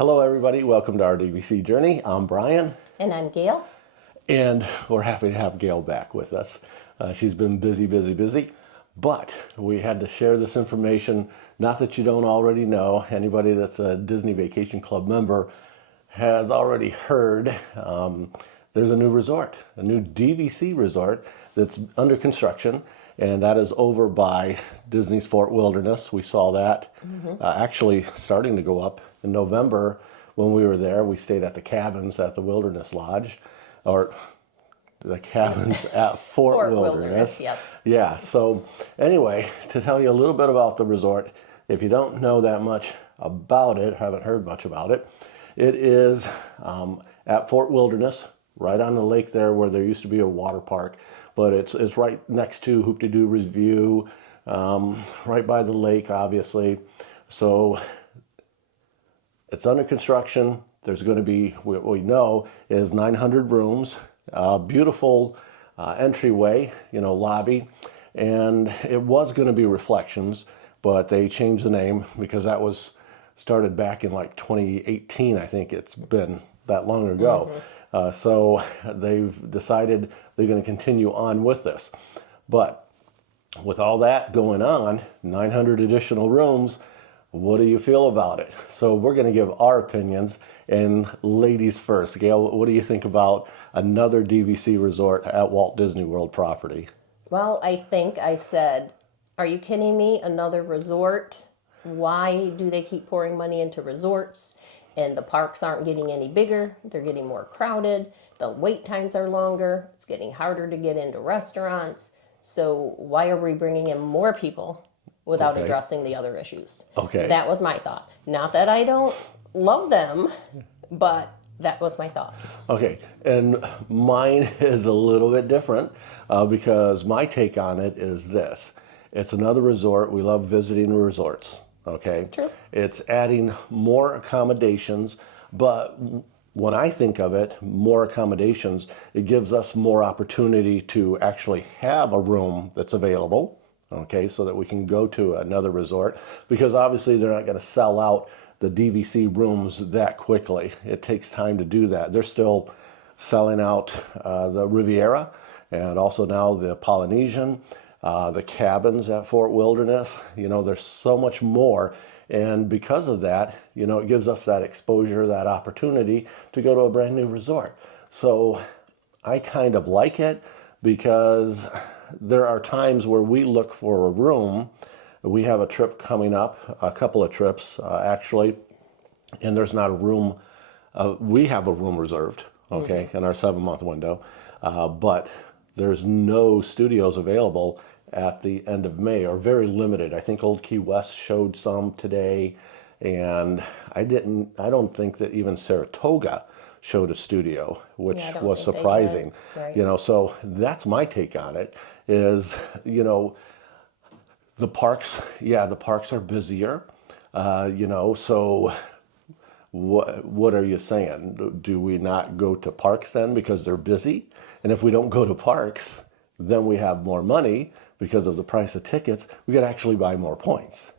Hello, everybody. Welcome to our DVC journey. I'm Brian. And I'm Gail. And we're happy to have Gail back with us. She's been busy, but we had to share this information. Not that you don't already know. Anybody that's a Disney Vacation Club member has already heard there's a new resort, a new DVC resort that's under construction, and that is over by Disney's Fort Wilderness. We saw that actually starting to go up in November. When we were there, we stayed at the cabins at the Wilderness Lodge, or the cabins at Fort Wilderness. Yes. Yeah, so anyway, to tell you a little bit about the resort, if you don't know that much about it, haven't heard much about it, it is at Fort Wilderness, right on the lake there where there used to be a water park, but it's right next to Hoop-de-Doo Review, right by the lake, obviously. So it's under construction. There's going to be, what we know is 900 rooms, beautiful entryway, lobby, and it was going to be Reflections, but they changed the name because that was started back in like 2018. I think it's been that long ago. So they've decided they're going to continue on with this. But with all that going on, 900 additional rooms, what do you feel about it? So we're going to give our opinions. And ladies first, Gail, what do you think about another DVC resort at Walt Disney World property? Well, I think I said, are you kidding me? Another resort? Why do they keep pouring money into resorts? And the parks aren't getting any bigger. They're getting more crowded. The wait times are longer. It's getting harder to get into restaurants. So why are we bringing in more people without addressing the other issues? Okay. That was my thought. Not that I don't love them, but that was my thought. Okay, and mine is a little bit different because my take on it is this. It's another resort. We love visiting resorts, okay? True. It's adding more accommodations, but when I think of it, more accommodations, it gives us more opportunity to actually have a room that's available, okay, so that we can go to another resort, because obviously they're not going to sell out the DVC rooms that quickly. It takes time to do that. They're still selling out the Riviera and also now the Polynesian, the cabins at Fort Wilderness. There's so much more. And because of that, it gives us that exposure, that opportunity to go to a brand new resort. So I kind of like it because there are times where we look for a room. We have a trip coming up, a couple of trips actually, and there's not a room. We have a room reserved, okay, in our 7-month window, but there's no studios available at the end of May, or very limited. I think Old Key West showed some today, and I don't think that even Saratoga showed a studio, which was surprising. Right. So that's my take on it is, the parks, the parks are busier, so what are you saying? Do we not go to parks then because they're busy? And if we don't go to parks, then we have more money because of the price of tickets. We could actually buy more points.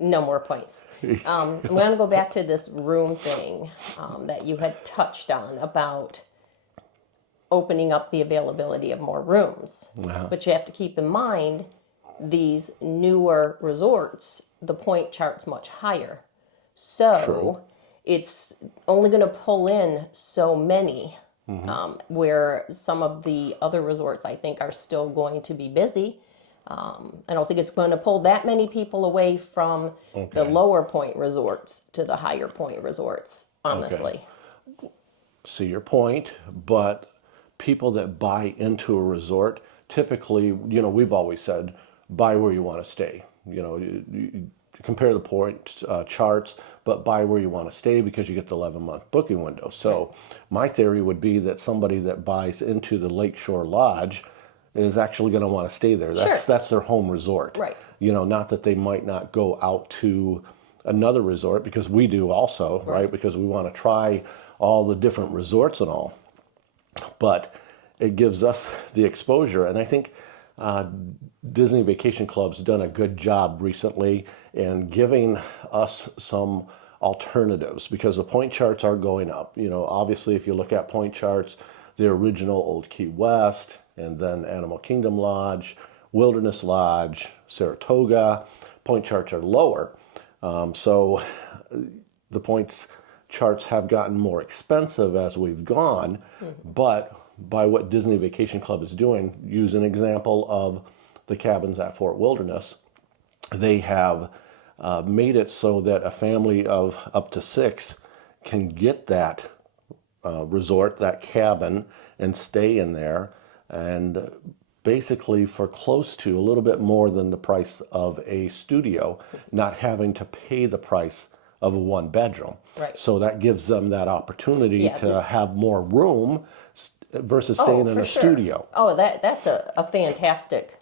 No more points. I'm going to go back to this room thing that you had touched on about opening up the availability of more rooms. But you have to keep in mind, these newer resorts, the point chart's much higher. So it's only going to pull in so many, where some of the other resorts, I think, are still going to be busy. I don't think it's going to pull that many people away from the lower point resorts to the higher point resorts, honestly. See your point, but people that buy into a resort, typically, we've always said, buy where you want to stay. You compare the point charts, but buy where you want to stay because you get the 11-month booking window. So my theory would be that somebody that buys into the Lakeshore Lodge is actually going to want to stay there. That's their home resort. Right. Not that they might not go out to another resort, because we do also, right? Because we want to try all the different resorts and all. But it gives us the exposure. And I think Disney Vacation Club's done a good job recently in giving us some alternatives, because the point charts are going up. You know, obviously, if you look at point charts, the original Old Key West, and then Animal Kingdom Lodge, Wilderness Lodge, Saratoga, point charts are lower. So the points charts have gotten more expensive as we've gone, but by what Disney Vacation Club is doing, use an example of the cabins at Fort Wilderness, they have made it so that a family of up to 6 can get that resort, that cabin, and stay in there, and basically for close to a little bit more than the price of a studio, not having to pay the price of a 1-bedroom. Right. So that gives them that opportunity to have more room versus staying in a sure. studio. Oh, that's a fantastic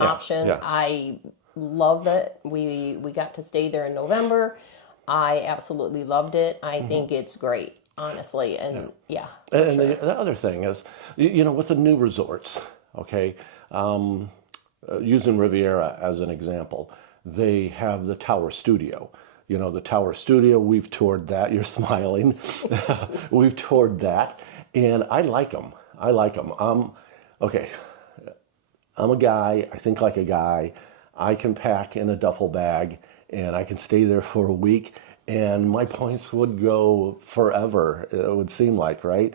option. yeah. I love it. We got to stay there in November. I absolutely loved it. I think it's great, honestly. And And the other thing is, you know, with the new resorts, okay, using Riviera as an example, they have the Tower Studio. You know, the Tower Studio, we've toured that. You're smiling. We've toured that, and I like them. I like them. Okay, I'm a guy. I think like a guy. I can pack in a duffel bag, and I can stay there for a week, and my points would go forever, it would seem like, right?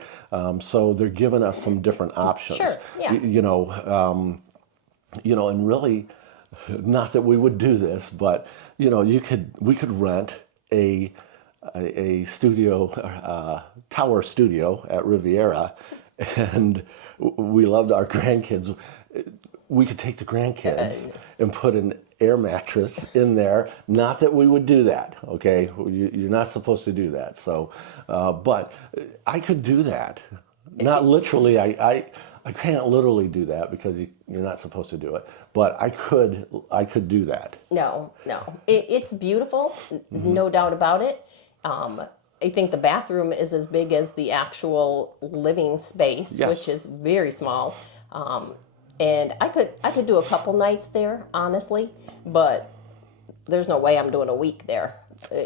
So they're giving us some different options. Sure, yeah. You know, and really, not that we would do this, but you know, we could rent a studio, tower studio at Riviera, and we loved our grandkids. We could take the grandkids and put an air mattress in there. Not that we would do that, okay? You're not supposed to do that. So, but I could do that. Not literally. I can't literally do that because you're not supposed to do it. But I could do that. No. It's beautiful, no doubt about it. I think the bathroom is as big as the actual living space, Yes. which is very small. And I could do a couple nights there, honestly, but there's no way I'm doing a week there.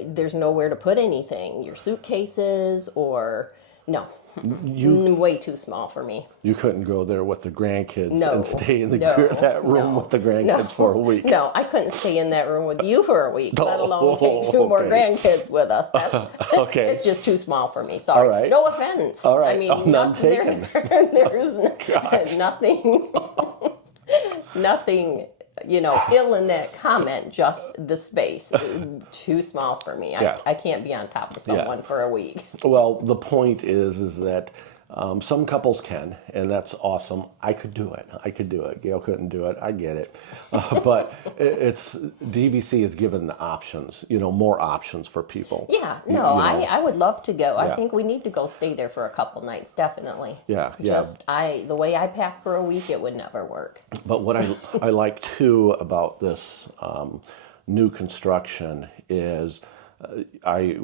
There's nowhere to put anything, your suitcases or no. Way too small for me. You couldn't go there with the grandkids No, and stay in no, that room with the grandkids for a week. No, I couldn't stay in that room with you for a week, let alone take 2 more okay. grandkids with us. That's Okay. It's just too small for me. Sorry. All right. No offense. All right. I mean, None taken. There's nothing, nothing, ill in that comment. Just the space, too small for me. Yeah. I can't be on top of someone for a week. Well, the point is that some couples can, and that's awesome. I could do it. Gail couldn't do it. I get it. But it's DVC is given the options, more options for people. Yeah, no, I would love to go. Yeah. I think we need to go stay there for a couple nights, definitely. Yeah. The way I pack for a week, it would never work. But what I like too about this new construction is I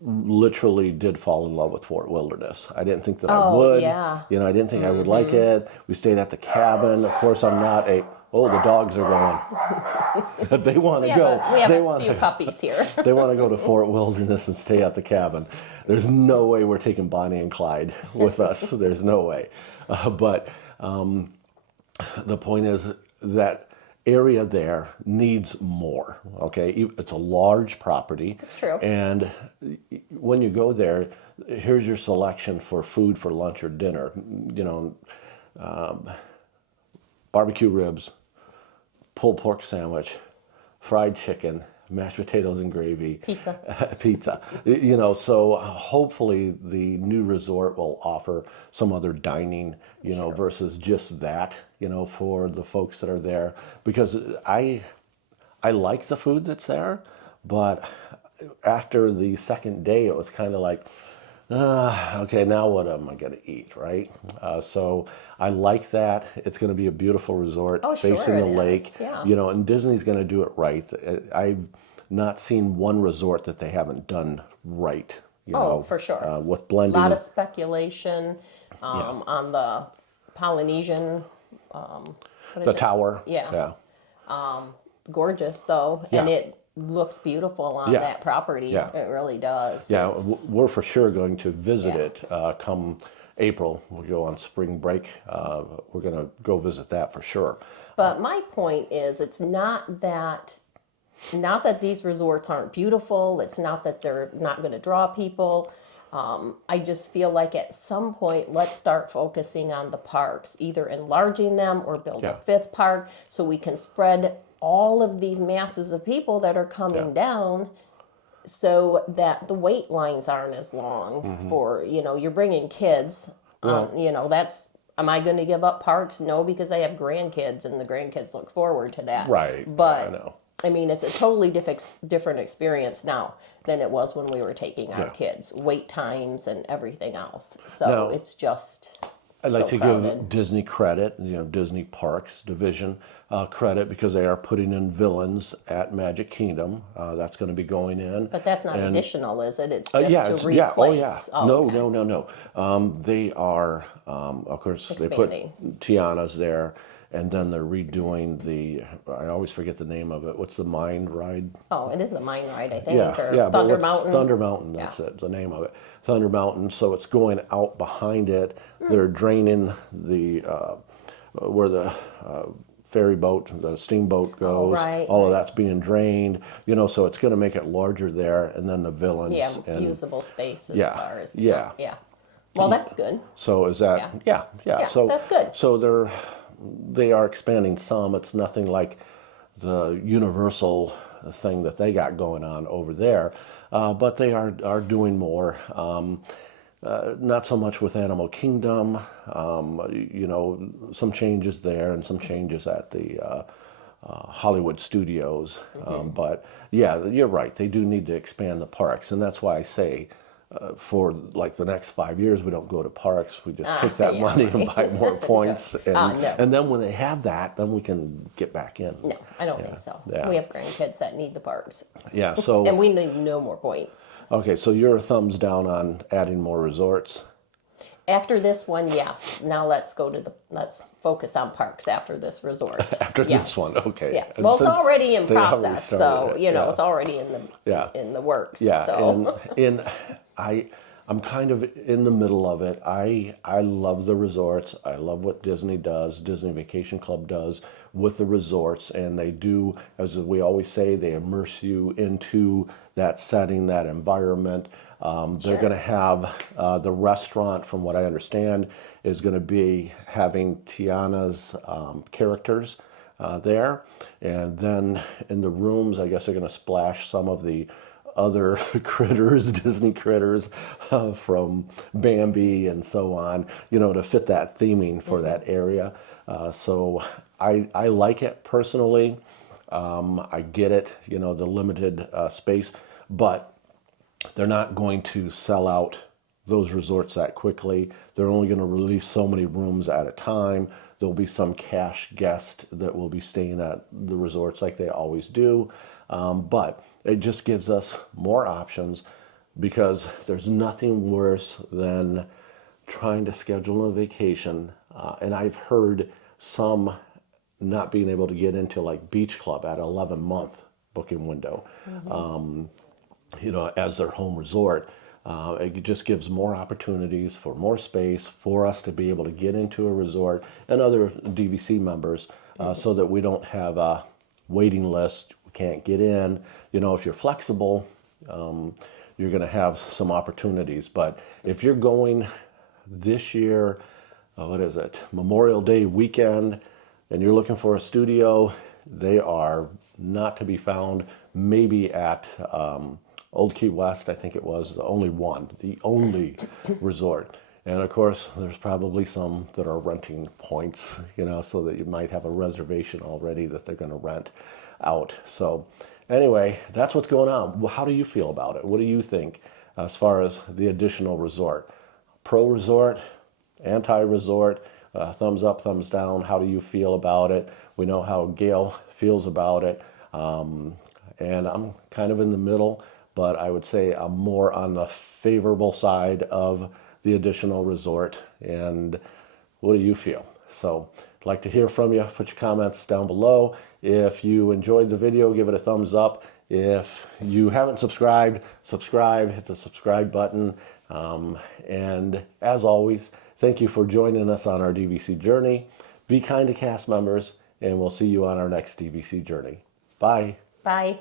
literally did fall in love with Fort Wilderness. I didn't think that I would. Yeah. I didn't think I would like it. We stayed at the cabin. Of course, I'm not the dogs are gone. They want to go. We have a few puppies here. They want to go to Fort Wilderness and stay at the cabin. There's no way we're taking Bonnie and Clyde with us. There's no way. But the point is that area there needs more, okay? It's a large property. It's true. And when you go there, here's your selection for food for lunch or dinner. Barbecue ribs, pulled pork sandwich, fried chicken, mashed potatoes and gravy. Pizza. So hopefully the new resort will offer some other dining, Sure. versus just that, for the folks that are there. Because I like the food that's there, but after the second day, it was kind of like, okay, now what am I going to eat, right? So I like that. It's going to be a beautiful resort facing the lake. Yeah. And Disney's going to do it right. I've not seen one resort that they haven't done right. For sure. With blending. A lot of speculation on the Polynesian. The tower. Yeah. Gorgeous though, and looks beautiful on Yeah. that property. Yeah. It really does. Yeah, It's- we're for sure going to visit Yeah. it come April. We'll go on spring break. We're going to go visit that for sure. But my point is, it's not that these resorts aren't beautiful. It's not that they're not going to draw people. I just feel like at some point, let's start focusing on the parks, either enlarging them or build Yeah. a fifth park so we can spread all of these masses of people that are coming down so that the wait lines aren't as long for, you're bringing kids. That's, am I going to give up parks? No, because I have grandkids and the grandkids look forward to that. Right. But I know. I mean, it's a totally different experience now than it was when we were taking our kids. Wait times and everything else. So Now, it's just I'd like so to crowded. give Disney credit, Disney Parks Division credit, because they are putting in villains at Magic Kingdom. That's going to be going in. But that's not additional, is it? It's just to replace. Yeah, oh yeah. Oh, okay. No. They are, of course, they Expanding. put Tiana's there, and then they're redoing I always forget the name of it. What's the mine ride? Oh, it is the mine ride, I think, Yeah, or yeah. but Thunder what's- Mountain. Thunder Mountain, that's it, the name of it. Thunder Mountain, so it's going out behind it. They're draining where the ferry boat, the steamboat goes. right, All of that's being drained, so it's going to make it larger there, and then the villains. Yeah, and usable space as Yeah, far as yeah. yeah. Well, that's good. so is that? Yeah. Yeah, So that's good. So they are expanding some. It's nothing like the Universal thing that they got going on over there, but they are doing more. Not so much with Animal Kingdom, some changes there and some changes at the Hollywood Studios. But yeah, you're right. They do need to expand the parks, and that's why I say for like the next 5 years, we don't go to parks. We just take that money and buy more points. And, no. and then when they have that, then we can get back in. No, I don't think so. Yeah. We have grandkids that need the parks, Yeah, so, and we need no more points. okay, so you're a thumbs down on adding more resorts. After this one, yes. Now let's focus on parks after this resort. After Yes. this one, okay. Yes. And Well, it's since already in they already process, started so it, yeah. it's already in the works. Yeah, So and I'm kind of in the middle of it. I love the resorts. I love what Disney does, Disney Vacation Club does with the resorts, and they do, as we always say, they immerse you into that setting, that environment. They're going to have the restaurant, from what I understand, is going to be having Tiana's characters there, and then in the rooms, I guess they're going to splash some of the other critters, Disney critters from Bambi and so on, to fit that theming for that area. So I like it personally. I get it, the limited space, but they're not going to sell out those resorts that quickly. They're only going to release so many rooms at a time. There'll be some cash guest that will be staying at the resorts like they always do. But it just gives us more options, because there's nothing worse than trying to schedule a vacation. And I've heard some not being able to get into like Beach Club at 11-month booking window, as their home resort. It just gives more opportunities for more space for us to be able to get into a resort and other DVC members, so that we don't have a waiting list. We can't get in. If you're flexible, you're going to have some opportunities. But if you're going this year, Memorial Day weekend, and you're looking for a studio, they are not to be found. Maybe at Old Key West, I think it was the only resort. And of course, there's probably some that are renting points, so that you might have a reservation already that they're going to rent out. So anyway, that's what's going on. Well, how do you feel about it? What do you think as far as the additional resort? Pro resort, anti-resort, thumbs up, thumbs down. How do you feel about it? We know how Gail feels about it. And I'm kind of in the middle, but I would say I'm more on the favorable side of the additional resort. And what do you feel? So I'd like to hear from you. Put your comments down below. If you enjoyed the video, give it a thumbs up. If you haven't subscribed, subscribe, hit the subscribe button. And as always, thank you for joining us on our DVC journey. Be kind to cast members, and we'll see you on our next DVC journey. Bye. Bye.